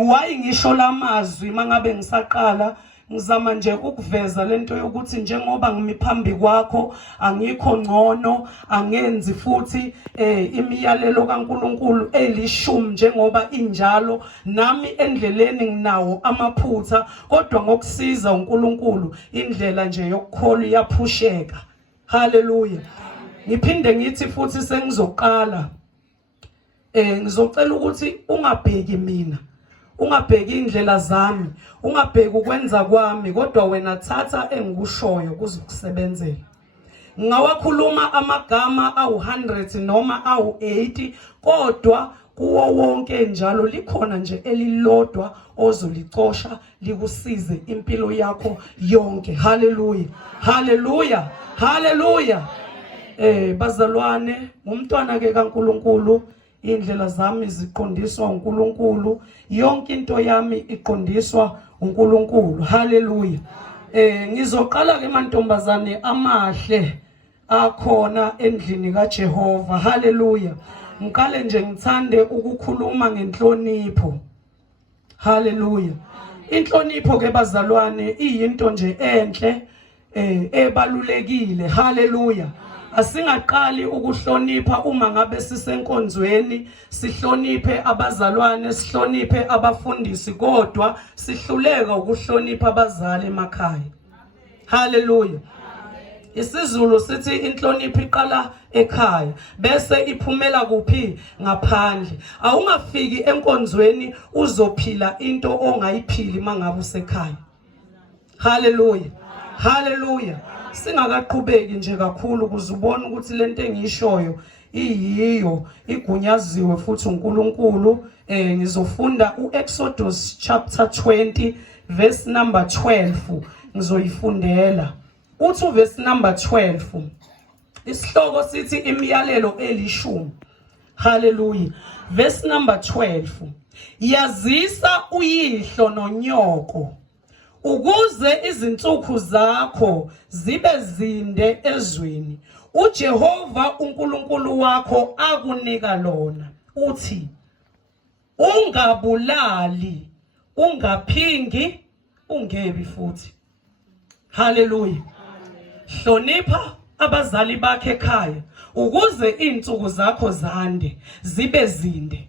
Why ngisho lamazwi mangabe ngisaqala ngizama nje ukuveza lento yokuthi njengoba ngimi phambi kwakho angikho ngcono angenzi futhi imiyalelo kaNkuluNkulu elishumi njengoba injalo nami endleleni nginawo amaphutha kodwa ngokusiza uNkulunkulu indlela nje yokukholwa iyaphusheka. Haleluya. Ngiphinde ngithi futhi sengizoqala ngizocela ukuthi ungabheki mina, ungabheki indlela zami, ungabheki ukwenza kwami, kodwa wena thatha engikushoyo kuzokusebenzela. Ngawakhuluma amagama awu100 noma awu80, kodwa kuwo wonke njalo likhona nje elilodwa ozolicosha likusize impilo yakho yonke. Haleluya, haleluya, haleluya. Bazalwane, ngumntwana ke kaNkuluNkulu, indlela zami ziqondiswa uNkulunkulu, yonke into yami iqondiswa uNkulunkulu. Haleluya. Ngizoqala ke mantombazane amahle akhona endlini kaJehova. Haleluya. Ngiqale nje ngithande ukukhuluma ngenhlonipho. Haleluya. Inhlonipho ke bazalwane iyinto nje enhle ebalulekile. Haleluya. Asingaqali ukuhlonipha uma ngabe sisenkonzweni, sihloniphe abazalwane, sihloniphe abafundisi, kodwa sihluleka ukuhlonipha abazali emakhaya. Haleluya. IsiZulu sithi inhlonipho iqala ekhaya bese iphumela kuphi? Ngaphandle. Awungafiki enkonzweni uzophila into ongayiphili mangabe usekhaya. Haleluya, haleluya. Singakaqhubeki nje kakhulu ukuze ubone ukuthi lento engiyishoyo iyiyo igunyaziwe futhi uNkulunkulu. Ngizofunda uExodus chapter 20 verse number 12 ngizoyifundela. Uthi verse number 12, isihloko sithi imiyalelo elishumi. Haleluya. Verse number 12, yazisa uyihlo nonyoko ukuze izinsuku zakho zibe zinde ezweni uJehova uNkulunkulu wakho akunika lona. Uthi ungabulali, ungaphingi, ungebi futhi. Haleluya. Hlonipha abazali bakhe ekhaya ukuze izinsuku zakho zande zibe zinde.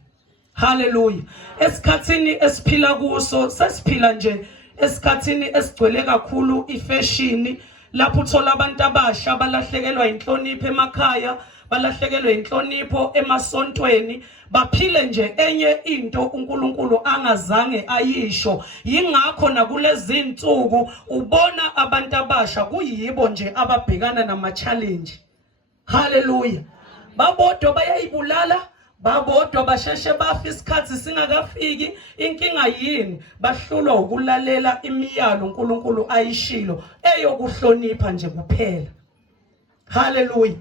Haleluya. Esikhathini esiphila kuso sesiphila nje esikhathini esigcwele kakhulu ifashini, lapho uthola abantu abasha balahlekelwa inhlonipho emakhaya, balahlekelwa inhlonipho emasontweni, baphile nje enye into uNkulunkulu angazange ayisho. Yingakho nakulezi insuku ubona abantu abasha kuyibo nje ababhekana nama-challenge. Haleluya. Babodwa bayayibulala, babodwa basheshe bafa isikhathi singakafiki. Inkinga yini? Bahlulwa ukulalela imiyalo uNkulunkulu ayishilo eyokuhlonipha nje kuphela. Haleluya.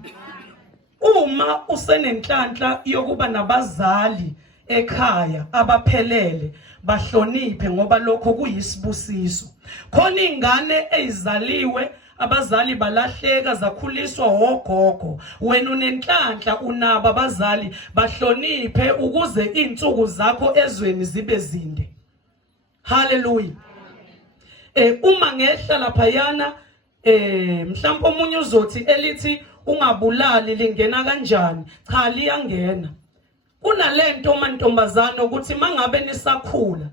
Uma usenenhlanhla yokuba nabazali ekhaya abaphelele, bahloniphe ngoba lokho kuyisibusiso. Khona ingane ezaliwe abazali balahleka zakhuliswa ogogo, wena unenhlanhla unabo abazali bahloniphe ukuze izinsuku zakho ezweni zibe zinde. Haleluya. Uma ngehla laphayana mhlawumbe omunye uzothi elithi ungabulali lingena kanjani? Cha, liyangena. Kunalento mantombazana ukuthi mangabe nisakhula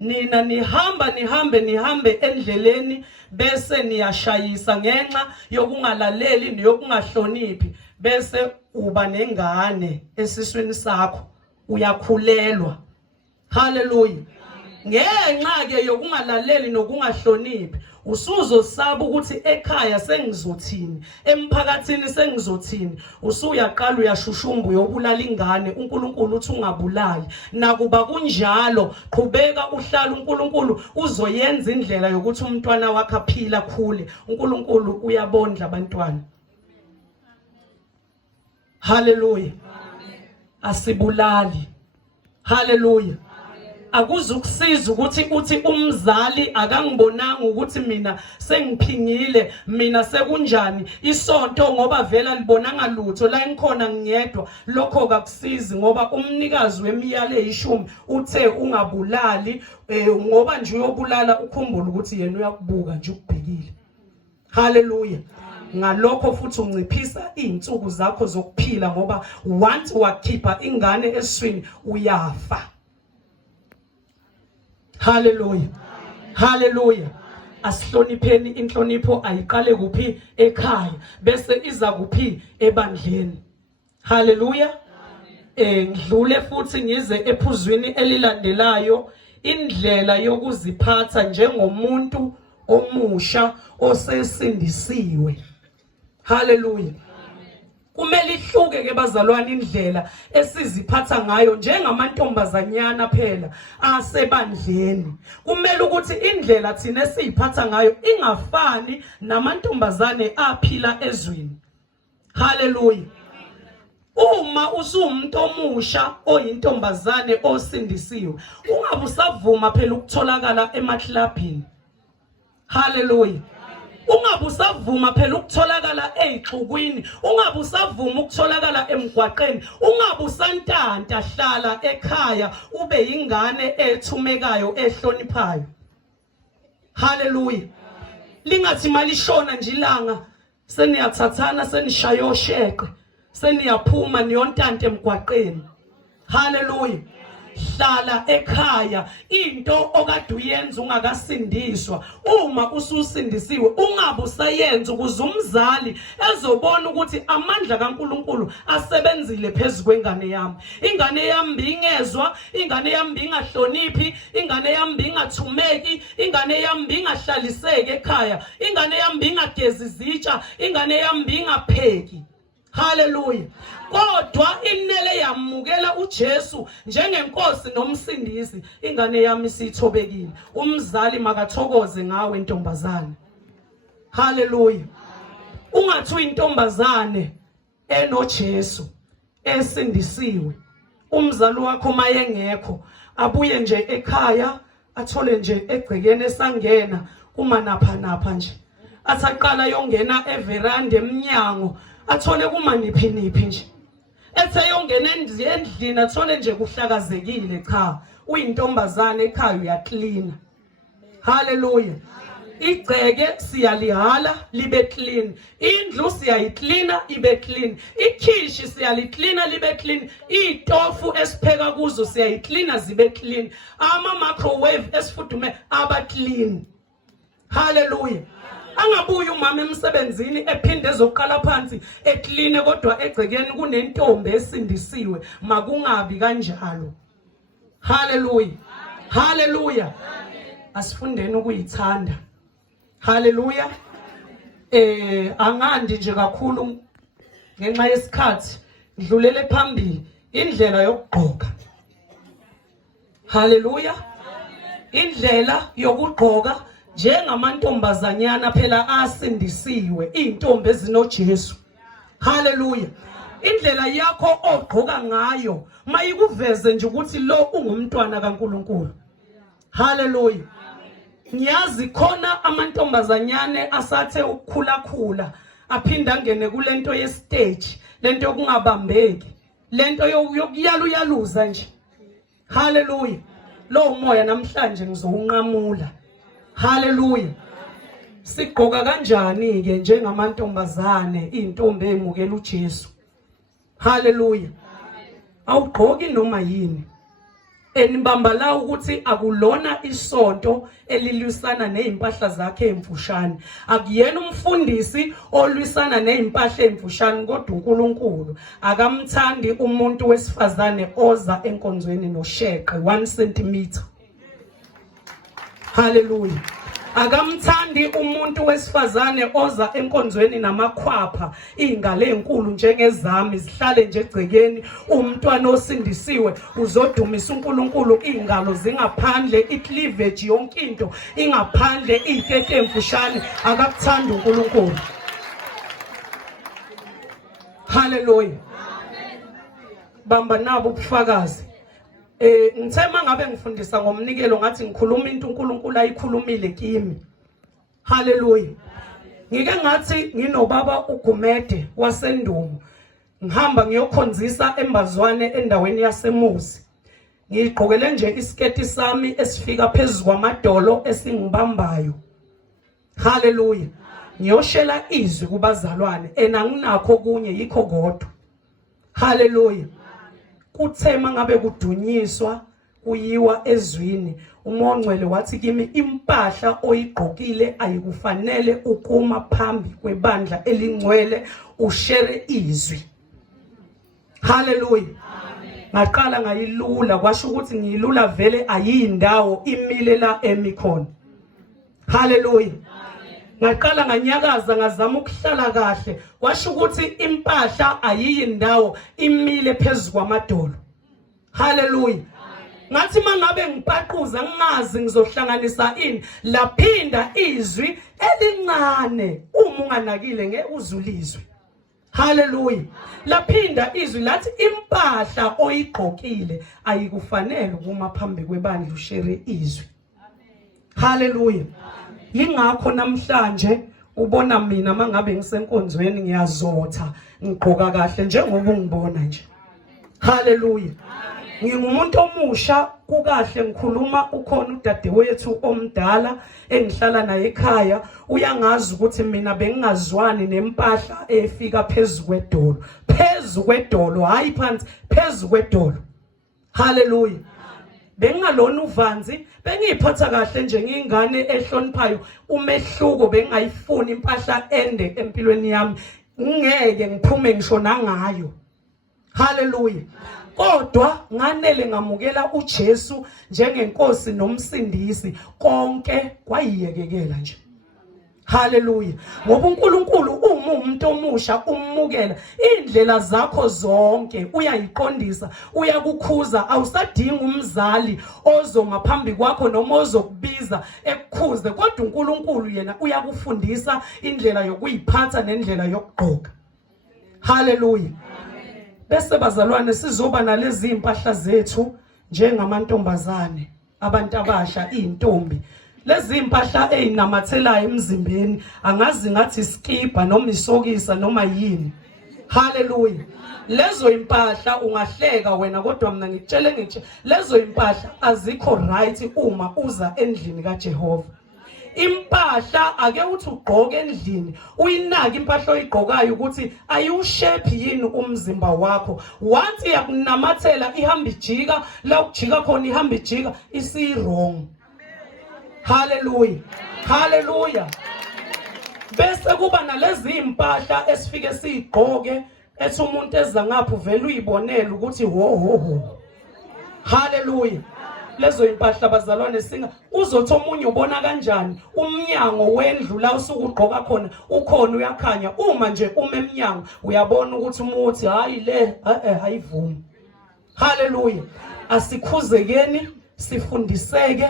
nina nihambe endleleni bese niyashayisa ngenxa yokungalaleli neyokungahloniphi, bese uba nengane esiswini sakho, uyakhulelwa. Haleluya. Ngenxa ke yokungalaleli nokungahloniphi usuzosaba ukuthi ekhaya sengizothini, emphakathini sengizothini. Usuyaqala uyashushumba uyobulala ingane. uNkulunkulu uthi ungabulali. Nakuba kunjalo qhubeka uhlala, uNkulunkulu uzoyenza indlela yokuthi umntwana wakhe aphila khule. uNkulunkulu uyabondla abantwana. Haleluya. Asibulali. Haleluya. akuzukusiza ukuthi uthi umzali akangibonanga ukuthi mina sengiphingile, mina sekunjani isonto ngoba vela libonanga lutho la engikhona ngiyedwa. Lokho kakusizi ngoba umnikazi wemiyalo eyishumi uthe ungabulali, ngoba nje uyobulala ukhumbule ukuthi yena uyakubuka nje ukubhekile. Hallelujah. Ngalokho futhi unciphisa izinsuku zakho zokuphila ngoba once wakhipha ingane eswini uyafa. Hallelujah. Hallelujah. Asihlonipheni, inhlonipho ayiqale kuphi? Ekhaya bese iza kuphi? Ebandleni. Hallelujah. Ngidlule futhi ngize ephuzwini elilandelayo, indlela yokuziphatha njengomuntu omusha osesindisiwe. Hallelujah. Kumele ihluke ke bazalwane indlela esiziphatha ngayo njengamantombazanyana phela asebandleni. Kumele ukuthi indlela thina esiziphatha ngayo ingafani namantombazane aphila ezweni. Hallelujah. Uma usumuntu omusha oyintombazane osindisiwe, ungabe usavuma phela ukutholakala emaclubini. Hallelujah. Ungabe usavuma phela ukutholakala ezixukwini, ungabe usavuma ukutholakala emgwaqeni, ungabe usantanta hlala ekhaya ube ingane ethumekayo ehloniphayo. Hallelujah. Lingathi malishona nje ilanga seniyathathana senishaya osheqe, seniyaphuma niyontanta emgwaqeni. Hallelujah. Hlala ekhaya, into okade uyenza ungakasindiswa. Uma ususindisiwe ungabe usayenza ukuze umzali ezobona ukuthi amandla kaNkulunkulu asebenzile phezu kwengane yami. Ingane yami ingezwa, ingane yami ingahloniphi, ingane yami ingathumeki, ingane yami ingahlaliseki ekhaya, ingane yami ingagezi izitsha, ingane yami ingapheki. Hallelujah. Kodwa inele yamukela uJesu njengenkosi nomsindisi, ingane yami sithobekile. Umzali makathokoze ngawe ntombazane. Hallelujah. Ungathi uyintombazane enoJesu esindisiwe, umzali wakho mayengekho abuye nje ekhaya athole nje egcekeni esangena kuma napha nje, athaqala yongena everanda eminyango athole kuma niphi nje, ethe yongena endlini athole nje kuhlakazekile. Cha, uyintombazane ekhaya uyaklina. Hallelujah. Igceke siyalihala libe clean, indlu siyayiklina ibe clean, ikhishi siyaliklina libe clean, itofu esipheka kuzo siyayiklina zibe clean, ama microwave esifudume aba clean. Hallelujah. Angabuyi umama emsebenzini ephinde ezoqala phansi ekline kodwa egcekeni kunentombi esindisiwe, makungabi kanjalo. Hallelujah. Hallelujah. Asifundeni ukuyithanda. Hallelujah. Angandi nje kakhulu ngenxa yesikhathi, ngidlulele phambili indlela yokugqoka. Hallelujah. Indlela yokugqoka njengamantombazanyana phela asindisiwe, intombi ezinoJesu. Hallelujah. Indlela yakho ogqoka ngayo mayikuveze nje ukuthi lo ungumntwana kaNkulunkulu. Hallelujah. Ngiyazi khona amantombazanyane asathe ukukhula aphinda ngene kulento ye stage, lento yokungabambeki, lento yokuyaluza nje. Hallelujah. Lo umoya namhlanje ngizowunqamula. Hallelujah. Sigqoka kanjani ke njengamantombazane, intombi emukela uJesu? Hallelujah. Awugqoki noma yini. Enibamba la ukuthi akulona isonto elilwisana nezimpahla zakhe emfushane. Akuyena umfundisi olwisana nezimpahla emfushane, kodwa uNkulunkulu akamthandi umuntu wesifazane oza enkonzweni nosheqe 1 cm. Hallelujah. Akamthandi umuntu wesifazane oza enkonzweni namakhwapha, ingalo ezinkulu njengezami zihlale nje egcekeni. Umntwana osindisiwe uzodumisa uNkulunkulu, ingalo zingaphandle, icleavage yonke into ingaphandle, izitete emfushane. Akakuthanda uNkulunkulu. Hallelujah. Bamba nabo ubufakazi. ngithe mangabe ngifundisa ngomnikelo ngathi ngikhuluma into uNkulunkulu ayikhulumile kimi. Hallelujah. Ngike ngathi nginobaba uGumede wasendumo. Ngihamba ngiyokhonzisa embazwane endaweni yaseMuzi. Ngigqokele nje isiketi sami esifika phezulu kwamadolo esingibambayo. Hallelujah. Ngiyoshela izwi kubazalwane enanginakho kunye yikho kodwa. Hallelujah. Kuthe mangabe kudunyiswa kuyiwa ezwini uMoya oNgcwele wathi kimi impahla oyigqokile ayikufanele ukuma phambi kwebandla elingcwele ushare izwi. Hallelujah. Ngaqala ngayilula kwasho ukuthi ngiyilula vele ayindawo imile la emikhona. Hallelujah. Ngaqala nganyakaza ngazama ukuhlala kahle kwasho ukuthi impahla ayiyindawo imile phezulu kwamadolo. Hallelujah. Ngathi mangabe ngipaquza ngingazi ngizohlanganisa ini laphinda izwi elincane uma unganakile ngeuzulizwe. Hallelujah. Laphinda izwi lathi impahla oyigqokile ayikufanele ukuma phambi kwebandla ushare izwi. Hallelujah. Yingakho namhlanje ubona mina mangabe ngisenkonzweni ngiyazotha ngigqoka kahle njengoba ungibona nje. Hallelujah. Ngingumuntu omusha kukahle ngikhuluma ukhona udadewethu omdala engihlala naye ekhaya uyangazi ukuthi mina bengingazwani nempahla efika phezulu kwedolo. Phezulu kwedolo hayi phansi, phezulu kwedolo. Hallelujah. Bengalona uvanzi bengiphatha kahle nje ngingane ehloniphayo umehluko bengayifuni impahla ende empilweni yami ngeke ngiphume ngisho nangayo. Hallelujah. Kodwa nganele ngamukela uJesu njengenkosi nomsindisi konke kwayiyekekela nje. Hallelujah. Ngoba uNkulunkulu uma umuntu omusha ummukela indlela zakho zonke uyayiqondisa uyakukhuza awusadingi umzali ozoma phambi kwakho noma ozokubiza ekukhuze kodwa uNkulunkulu yena uyakufundisa indlela yokuyiphatha nendlela yokugqoka. Hallelujah. Bese bazalwane sizoba nalezi impahla zethu njengamantombazane abantu abasha intombi. Lezi impahla ezinamathelayo emzimbeni angazi ngathi iskipa noma isokisa noma yini. Hallelujah. Lezo impahla ungahleka wena kodwa mina ngikutshele ngithi lezo impahla azikho right uma uza endlini kaJehova. Impahla ake uthi ugqoke endlini uyinaka impahla oyigqokayo ukuthi ayushape yini umzimba wakho. Once yakunamathela ihamba ijika la ukujika khona ihamba ijika isi wrong. Hallelujah. Hallelujah. Bese kuba nalezi impahla esifike sigqoke ethi umuntu eza ngapha uvela uyibonela ukuthi ho. Hallelujah. Lezo impahla bazalwane singa uzothi omunye ubona kanjani umnyango wendlu la usukugqoka khona ukhona uyakhanya uma nje emnyango uyabona ukuthi umuthi hayi le hayivumi. Hallelujah. Asikhuzekeni sifundiseke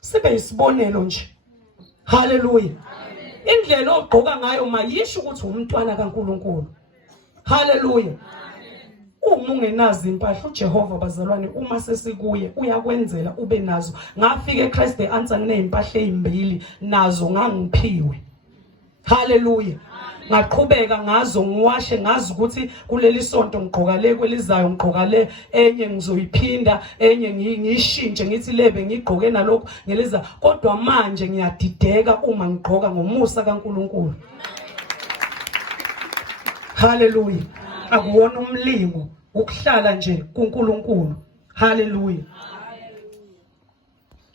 sibe isibonelo nje. Hallelujah. Indlela ogqoka ngayo mayisho ukuthi umntwana kaNkulunkulu. Hallelujah. Uma ungenazi impahla uJehova bazalwane uma sesikuye uyakwenzela ube nazo. Ngafika eChrist the answer nginezimpahla ezimbili nazo ngangiphiwe. Hallelujah. Ngaqhubeka ngazo ngiwashe ngazi ukuthi kuleli sonto ngigqoka le kwelizayo ngigqoka le enye ngizoyiphinda enye ngiyishintshe ngithi lebe ngigqoke nalokho ngeliza kodwa manje ngiyadideka uma ngigqoka ngomusa kaNkulunkulu. Hallelujah. Akuwona umlingo ukuhlala nje kuNkulunkulu. Hallelujah.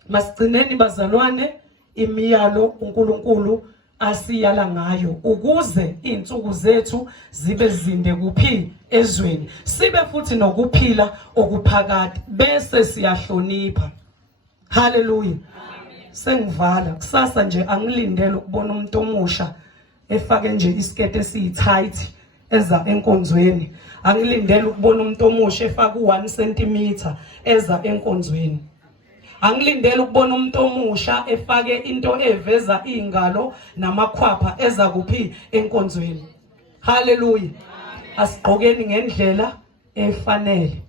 Masigcineni bazalwane imiyalo uNkulunkulu asiyala ngayo ukuze insuku zethu zibe zinde kuphi ezweni sibe futhi nokuphila okuphakade bese siyahlonipha. Hallelujah. Sengivala kusasa nje angilindele ukubona umuntu omusha efake nje isikete esiyitight eza enkonzweni. Angilindele ukubona umuntu omusha efaka u1 cm eza enkonzweni. Angilindele ukubona umuntu omusha efake into eveza ingalo namakhwapha eza kuphi enkonzweni. Hallelujah. Asigqokeni ngendlela efanele.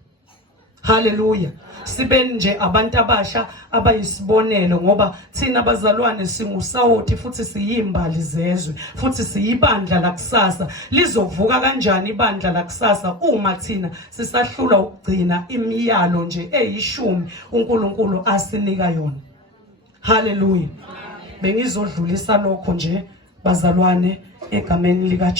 Haleluya. Sibe nje abantu abasha abayisibonelo, ngoba thina bazalwane singusawoti futhi siyimbali zezwe, futhi siyibandla lakusasa. Lizovuka kanjani ibandla lakusasa uma thina sisahlula ukugcina imiyalo nje eyishumi uNkulunkulu asinika yona? Haleluya. Bengizodlulisa lokho nje bazalwane egameni lika